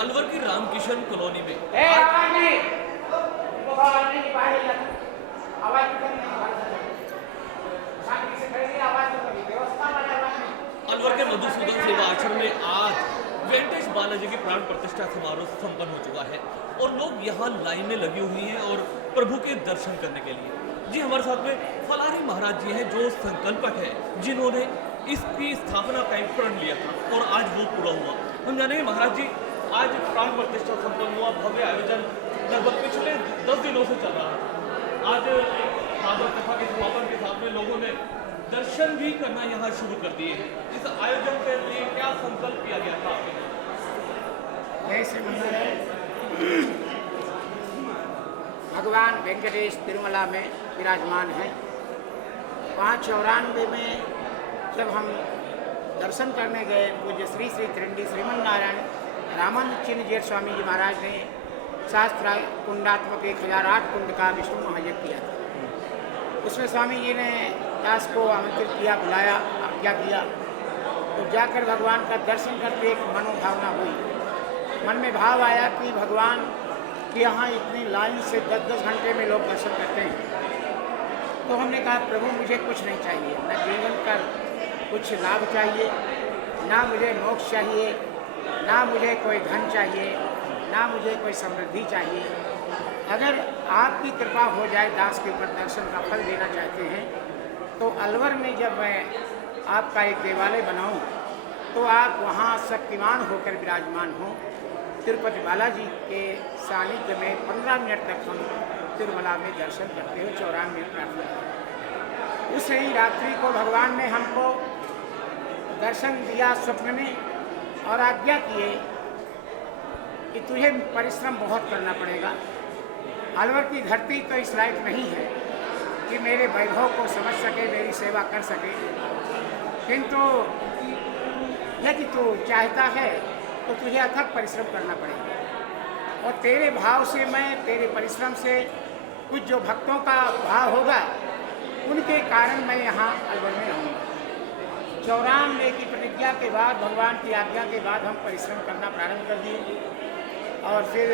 अलवर की रामकिशन कॉलोनी में अलवर के मधुसूदन सेवा आश्रम में आज वेंकटेश बालाजी की प्राण प्रतिष्ठा समारोह संपन्न हो चुका है और लोग यहाँ लाइन में लगी हुई हैं और प्रभु के दर्शन करने के लिए। जी हमारे साथ में फलारी महाराज जी हैं जो संकल्पक है जिन्होंने इसकी स्थापना का एक प्रण लिया था और आज वो पूरा हुआ। हम जानेंगे महाराज जी, आज प्राण प्रतिष्ठा संपन्न हुआ, भव्य आयोजन लगभग पिछले 10 दिनों से चल रहा था। आज भागवत कथा के समापन के साथ में लोगों ने दर्शन भी करना यहाँ शुरू कर दिए हैं। इस आयोजन के लिए क्या संकल्प किया गया था? जैसे भगवान वेंकटेश तिरुमला में विराजमान हैं। 594 में जब हम दर्शन करने गए, पूज्य श्री श्री त्रिंडी श्रीमन नारायण रामानंद चिन्नजीयर स्वामी जी महाराज ने शास्त्र कुंडात्मक 1008 कुंड का विष्णु महायज्ञ किया था। उसमें स्वामी जी ने दास को आमंत्रित किया, बुलाया, आज्ञा किया। तो जाकर भगवान का दर्शन करके एक मनोभावना हुई। मन में भाव आया कि भगवान के यहाँ इतनी लाइन से 10-10 घंटे में लोग दर्शन करते हैं। तो हमने कहा प्रभु मुझे कुछ नहीं चाहिए, न जीवन का कुछ लाभ चाहिए, ना मुझे मोक्ष चाहिए, ना मुझे कोई धन चाहिए, ना मुझे कोई समृद्धि चाहिए। अगर आपकी कृपा हो जाए, दास के ऊपर दर्शन का फल देना चाहते हैं, तो अलवर में जब मैं आपका एक देवालय बनाऊं तो आप वहां शक्तिमान होकर विराजमान हों। तिरुपति बालाजी के सानिध्य में 15 मिनट तक हम तिरुमला में दर्शन करते हुए 94 मिनट प्रार्थना। उस ही रात्रि को भगवान ने हमको दर्शन दिया स्वप्न में और आज्ञा किए कि तुझे परिश्रम बहुत करना पड़ेगा। अलवर की धरती तो इस लायक नहीं है कि मेरे वैभव को समझ सके, मेरी सेवा कर सके, किंतु यदि तू चाहता है तो तुझे अथक परिश्रम करना पड़ेगा। और तेरे भाव से, मैं तेरे परिश्रम से कुछ जो भक्तों का भाव होगा उनके कारण मैं यहाँ अलवर में रहूँगा। 94 की प्रतिज्ञा के बाद, भगवान की आज्ञा के बाद हम परिश्रम करना प्रारंभ कर दिए और फिर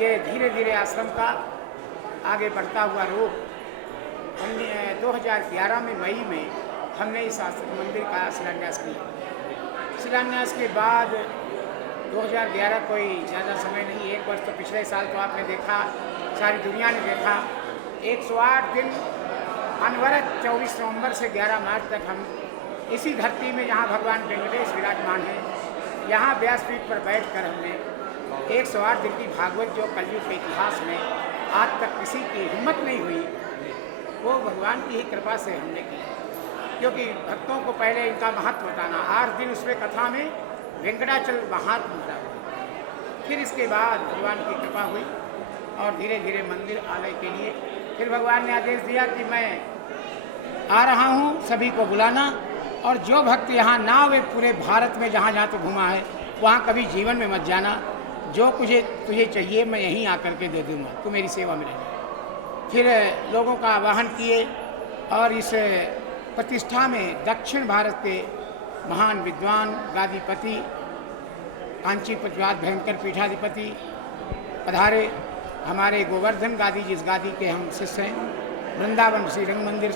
ये धीरे धीरे आश्रम का आगे बढ़ता हुआ रूप हमने 2011 में मई में हमने इस आश्रम मंदिर का शिलान्यास किया। शिलान्यास के बाद 2011 कोई ज़्यादा समय नहीं, 1 वर्ष तो पिछले साल तो आपने देखा, सारी दुनिया ने देखा। 108 दिन अनवरत 24 नवंबर से 11 मार्च तक हम इसी धरती में, जहाँ भगवान वेंकटेश विराजमान है, यहाँ व्यासपीठ पर बैठकर हमने 108 दिन की भागवत, जो कलयुग के इतिहास में आज तक किसी की हिम्मत नहीं हुई, वो भगवान की ही कृपा से हमने की। क्योंकि भक्तों को पहले इनका महत्व बताना, 8 दिन उसमें कथा में वेंकटाचल महात्मा भरा हुआ। फिर इसके बाद भगवान की कृपा हुई और धीरे धीरे मंदिर आने के लिए फिर भगवान ने आदेश दिया कि मैं आ रहा हूँ, सभी को बुलाना, और जो भक्त यहाँ ना वे पूरे भारत में जहाँ जहाँ तो घुमा है वहाँ कभी जीवन में मत जाना। जो तुझे चाहिए मैं यहीं आकर के दे दूँगा, तू मेरी सेवा में रहना। फिर लोगों का आवाहन किए और इस प्रतिष्ठा में दक्षिण भारत के महान विद्वान गादीपति कांची प्रतिवाद भयंकर पीठाधिपति पधारे। हमारे गोवर्धन गादी, जिस गादी के हम शिष्य हैं, वृंदावन श्री रंग मंदिर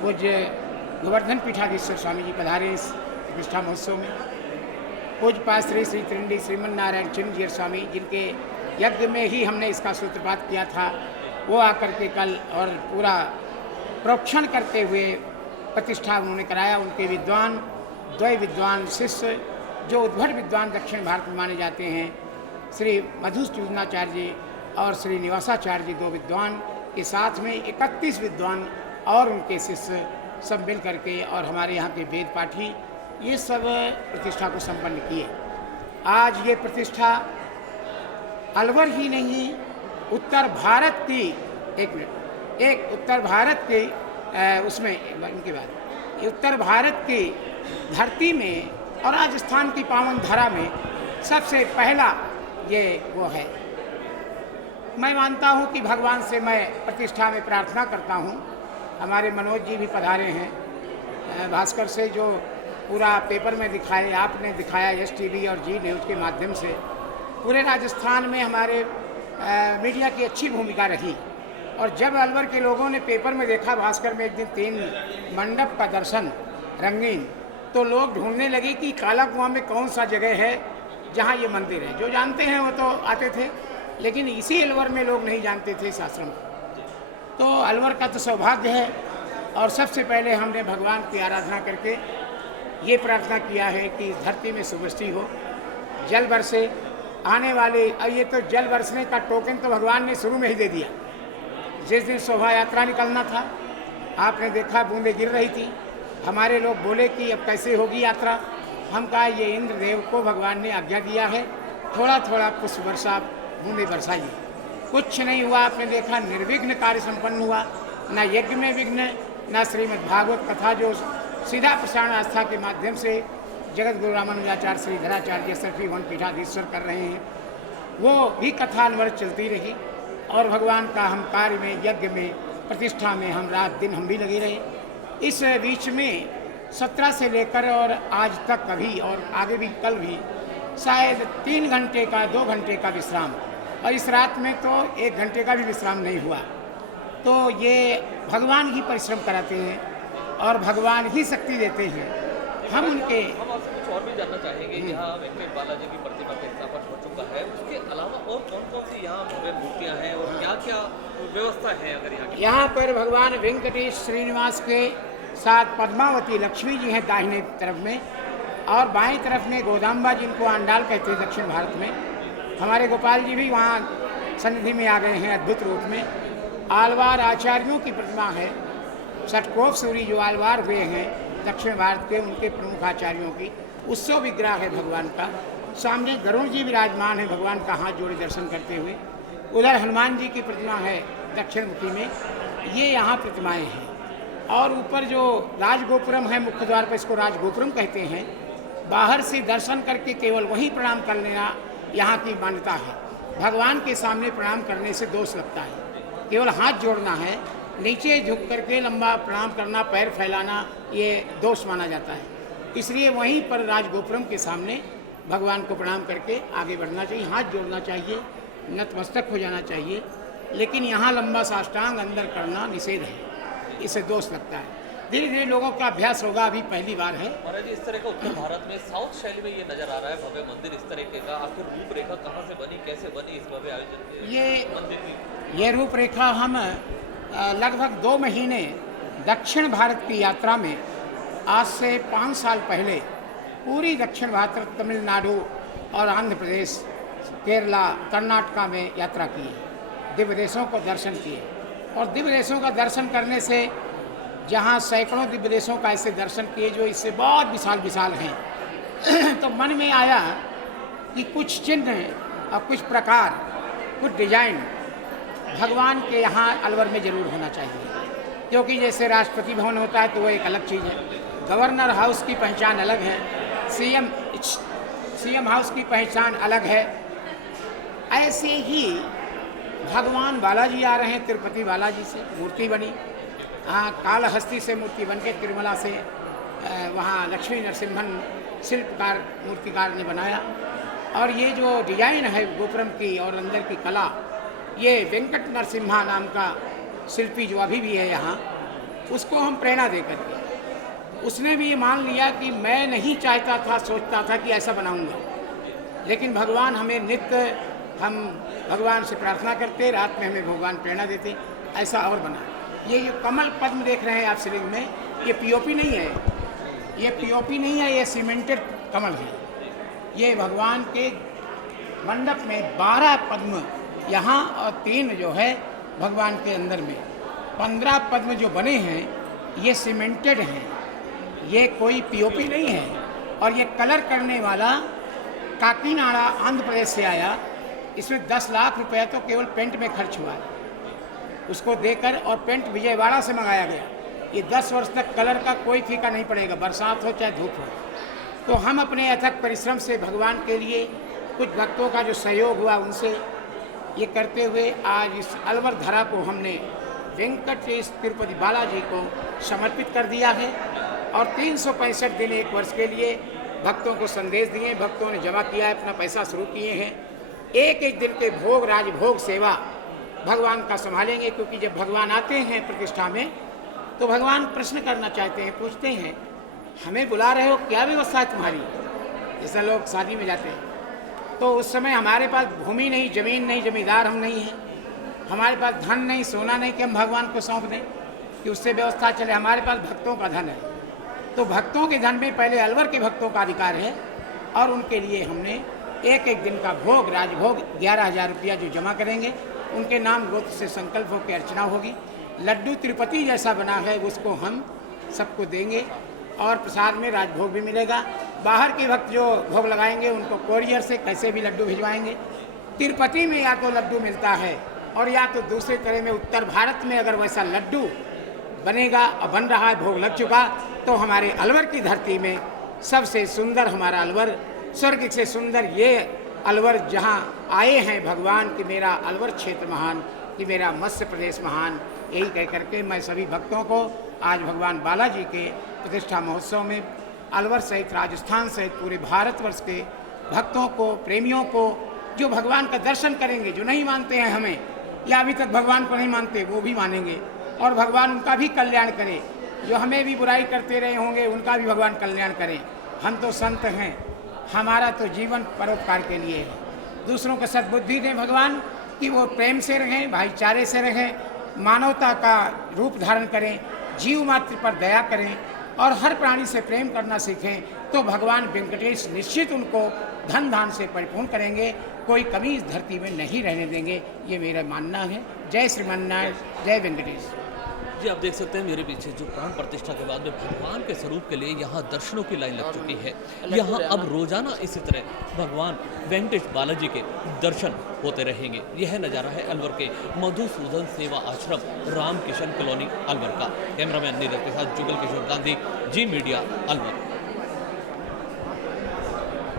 पूज्य गोवर्धन पीठाधीश्वर स्वामी जी पधारे इस प्रतिष्ठा महोत्सव में। पूज्य श्री श्री त्रिंडी श्रीमन नारायण चिन्नजीयर स्वामी, जिनके यज्ञ में ही हमने इसका सूत्रपात किया था, वो आकर के कल और पूरा प्रोक्षण करते हुए प्रतिष्ठा उन्होंने कराया। उनके विद्वान, द्वय विद्वान शिष्य, जो उद्भट विद्वान दक्षिण भारत में माने जाते हैं, श्री मधुसूदनाचार्य जी और श्री निवासाचार्य जी, 2 विद्वान के साथ में 31 विद्वान और उनके शिष्य सब मिल करके, और हमारे यहाँ के वेद पाठी, ये सब प्रतिष्ठा को संपन्न किए। आज ये प्रतिष्ठा अलवर ही नहीं, उत्तर भारत की एक उत्तर भारत के उसमें इनके बाद उत्तर भारत की धरती में और राजस्थान की पावन धरा में सबसे पहला ये वो है। मैं मानता हूँ कि भगवान से मैं प्रतिष्ठा में प्रार्थना करता हूँ। हमारे मनोज जी भी पधारे हैं भास्कर से, जो पूरा पेपर में दिखाए, आपने दिखाया एस टीवी और जी न्यूज़ के माध्यम से। पूरे राजस्थान में हमारे मीडिया की अच्छी भूमिका रही। और जब अलवर के लोगों ने पेपर में देखा भास्कर में एक दिन 3 मंडप का दर्शन रंगीन, तो लोग ढूंढने लगे कि काला कुआं में कौन सा जगह है जहाँ ये मंदिर है। जो जानते हैं वो तो आते थे, लेकिन इसी अलवर में लोग नहीं जानते थे इस आश्रम को। तो अलवर का तो सौभाग्य है। और सबसे पहले हमने भगवान की आराधना करके ये प्रार्थना किया है कि इस धरती में सुवृष्टि हो, जल बरसे। आने वाले ये तो जल बरसने का टोकन तो भगवान ने शुरू में ही दे दिया। जिस दिन शोभा यात्रा निकलना था, आपने देखा बूंदें गिर रही थी। हमारे लोग बोले कि अब कैसे होगी यात्रा। हम कहा ये इंद्रदेव को भगवान ने आज्ञा दिया है, थोड़ा थोड़ा पुष्प वर्षा बूंदें बरसाइए। कुछ नहीं हुआ। आपने देखा निर्विघ्न कार्य संपन्न हुआ। न यज्ञ में विघ्न, न श्रीमद् भागवत कथा जो सीधा प्रसारण आस्था के माध्यम से जगत गुरु रामानुजाचार्य श्रीधराचार्य सर्फी वन पीठाधीश्वर कर रहे हैं, वो भी कथा अनवरत चलती रही। और भगवान का हम कार्य में, यज्ञ में, प्रतिष्ठा में हम रात दिन हम भी लगे रहे। इस बीच में 17 से लेकर और आज तक अभी और आगे भी कल भी शायद 3 घंटे का 2 घंटे का विश्राम, और इस रात में तो 1 घंटे का भी विश्राम नहीं हुआ। तो ये भगवान ही परिश्रम कराते हैं और भगवान ही शक्ति देते हैं। हम उनके हम आपसे कुछ और भी जानना चाहेंगे। यहाँ वेंकटेश बालाजी की प्रतिमा का स्थापन हो चुका है, उसके अलावा और कौन कौन सी यहाँ भव्य मूर्तियाँ हैं और क्या क्या व्यवस्था है अगर यहाँ पर भगवान वेंकटेश श्रीनिवास के साथ पद्मावती लक्ष्मी जी हैं दाहिने तरफ में, और बाएं तरफ में गोदाम्बा जिनको आंडाल कहते हैं दक्षिण भारत में। हमारे गोपाल जी भी वहाँ सन्निधि में आ गए हैं अद्भुत रूप में। आलवार आचार्यों की प्रतिमा है, षटकोप सूरी जो आलवार हुए हैं दक्षिण भारत के, उनके प्रमुख आचार्यों की उत्सव विग्रह है भगवान का। सामने गरुड़ जी विराजमान है भगवान का हाथ जोड़े दर्शन करते हुए। उधर हनुमान जी की प्रतिमा है दक्षिण मुखी में। ये यहाँ प्रतिमाएं हैं। और ऊपर जो राजगोपुरम है, मुख्य द्वार पर इसको राजगोपुरम कहते हैं। बाहर से दर्शन करके केवल वहीं प्रणाम कर लेना यहाँ की मान्यता है। भगवान के सामने प्रणाम करने से दोष लगता है, केवल हाथ जोड़ना है। नीचे झुक करके लंबा प्रणाम करना, पैर फैलाना, ये दोष माना जाता है। इसलिए वहीं पर राजगोपुरम के सामने भगवान को प्रणाम करके आगे बढ़ना चाहिए, हाथ जोड़ना चाहिए, नतमस्तक हो जाना चाहिए। लेकिन यहाँ लंबा साष्टांग अंदर करना निषेध है, इससे दोष लगता है। धीरे धीरे लोगों का अभ्यास होगा, अभी पहली बार है। महाराज जी, इस तरह का उत्तर भारत में साउथ शैली में ये नजर आ रहा है भव्य मंदिर इस तरीके का। आखिर रूपरेखा कहाँ से बनी, कैसे बनी इस भव्य आयोजन ये मंदिर की? ये रूपरेखा हम लगभग 2 महीने दक्षिण भारत की यात्रा में आज से 5 साल पहले पूरी दक्षिण भारत, तमिलनाडु और आंध्र प्रदेश, केरला, कर्नाटका में यात्रा की है। दिव्य देशों को दर्शन किए। और दिव्य देशों का दर्शन करने से, जहाँ सैकड़ों दिव्य देशों का ऐसे दर्शन किए जो इससे बहुत विशाल विशाल हैं, तो मन में आया कि कुछ चिन्ह और कुछ प्रकार, कुछ डिजाइन भगवान के यहाँ अलवर में ज़रूर होना चाहिए। क्योंकि जैसे राष्ट्रपति भवन होता है तो वो एक अलग चीज़ है, गवर्नर हाउस की पहचान अलग है, सीएम हाउस की पहचान अलग है। ऐसे ही भगवान बालाजी आ रहे हैं, तिरुपति बालाजी से मूर्ति बनी, कालहस्ती से मूर्ति बन के तिरुमला से वहाँ लक्ष्मी नरसिम्हन शिल्पकार मूर्तिकार ने बनाया। और ये जो डिजाइन है गोपुरम की और अंदर की कला, ये वेंकट नरसिम्हा नाम का शिल्पी जो अभी भी है यहाँ, उसको हम प्रेरणा दे करके, उसने भी ये मान लिया कि मैं नहीं चाहता था, सोचता था कि ऐसा बनाऊंगा, लेकिन भगवान हमें नित्य, हम भगवान से प्रार्थना करते, रात में हमें भगवान प्रेरणा देते, ऐसा और बना। ये जो कमल पद्म देख रहे हैं आप शिवलिंग में, ये पीओपी नहीं है, ये पीओपी नहीं है, ये सीमेंटेड कमल है। ये भगवान के मंडप में 12 पद्म यहाँ और 3 जो है भगवान के अंदर में, 15 पद्म जो बने हैं ये सीमेंटेड हैं, ये कोई पीओपी नहीं है। और ये कलर करने वाला काकीनाडा आंध्र प्रदेश से आया, इसमें 10 लाख रुपया तो केवल पेंट में खर्च हुआ है उसको देकर, और पेंट विजयवाड़ा से मंगाया गया। ये 10 वर्ष तक कलर का कोई फीका नहीं पड़ेगा, बरसात हो चाहे धूप हो। तो हम अपने अथक परिश्रम से भगवान के लिए, कुछ भक्तों का जो सहयोग हुआ उनसे, ये करते हुए आज इस अलवर धरा को हमने वेंकटेश तिरुपति बालाजी को समर्पित कर दिया है। और 365 दिन एक वर्ष के लिए भक्तों को संदेश दिए, भक्तों ने जमा किया है, अपना पैसा शुरू किए हैं। एक एक दिन के भोग, राजभोग, सेवा भगवान का संभालेंगे, क्योंकि जब भगवान आते हैं प्रतिष्ठा में तो भगवान प्रश्न करना चाहते हैं, पूछते हैं हमें बुला रहे हो, क्या व्यवस्था है तुम्हारी। जैसे लोग शादी में जाते हैं तो उस समय हमारे पास भूमि नहीं, जमीन नहीं, जमींदार हम नहीं हैं, हमारे पास धन नहीं, सोना नहीं कि हम भगवान को सौंप दें कि उससे व्यवस्था चले। हमारे पास भक्तों का धन है, तो भक्तों के धन में पहले अलवर के भक्तों का अधिकार है और उनके लिए हमने एक एक दिन का भोग, राजभोग 11,000 रुपया जो जमा करेंगे उनके नाम गोत्र से संकल्प होकर अर्चना होगी। लड्डू तिरुपति जैसा बना है उसको हम सबको देंगे और प्रसाद में राजभोग भी मिलेगा। बाहर के भक्त जो भोग लगाएंगे उनको कोरियर से कैसे भी लड्डू भिजवाएंगे। तिरुपति में या तो लड्डू मिलता है और या तो दूसरे तरह में उत्तर भारत में अगर वैसा लड्डू बनेगा और बन रहा है, भोग लग चुका, तो हमारे अलवर की धरती में सबसे सुंदर हमारा अलवर, स्वर्ग से सुंदर ये अलवर जहाँ आए हैं भगवान कि मेरा अलवर क्षेत्र महान, कि मेरा मत्स्य प्रदेश महान। यही कह करके मैं सभी भक्तों को आज भगवान बालाजी के प्रतिष्ठा महोत्सव में अलवर सहित राजस्थान सहित पूरे भारतवर्ष के भक्तों को, प्रेमियों को, जो भगवान का दर्शन करेंगे, जो नहीं मानते हैं हमें या अभी तक भगवान को नहीं मानते, वो भी मानेंगे और भगवान उनका भी कल्याण करे। जो हमें भी बुराई करते रहे होंगे उनका भी भगवान कल्याण करें। हम तो संत हैं, हमारा तो जीवन परोपकार के लिए है। दूसरों को सद्बुद्धि दें भगवान कि वो प्रेम से रहें, भाईचारे से रहें, मानवता का रूप धारण करें, जीव मात्र पर दया करें और हर प्राणी से प्रेम करना सीखें, तो भगवान वेंकटेश निश्चित उनको धन धान से परिपूर्ण करेंगे, कोई कमी इस धरती में नहीं रहने देंगे। ये मेरा मानना है। जय श्रीमन्नारायण, जय वेंकटेश। जी, आप देख सकते हैं मेरे पीछे जो प्राण प्रतिष्ठा के बाद में भगवान के स्वरूप के लिए यहाँ दर्शनों की लाइन लग चुकी है। यहाँ अब रोजाना इसी तरह भगवान वेंकटेश बालाजी के दर्शन होते रहेंगे। यह नज़ारा है अलवर के मधुसूदन सेवा आश्रम, राम किशन कॉलोनी अलवर का। कैमरामैन नीरज के साथ जुगल किशोर गांधी, जी मीडिया अलवर।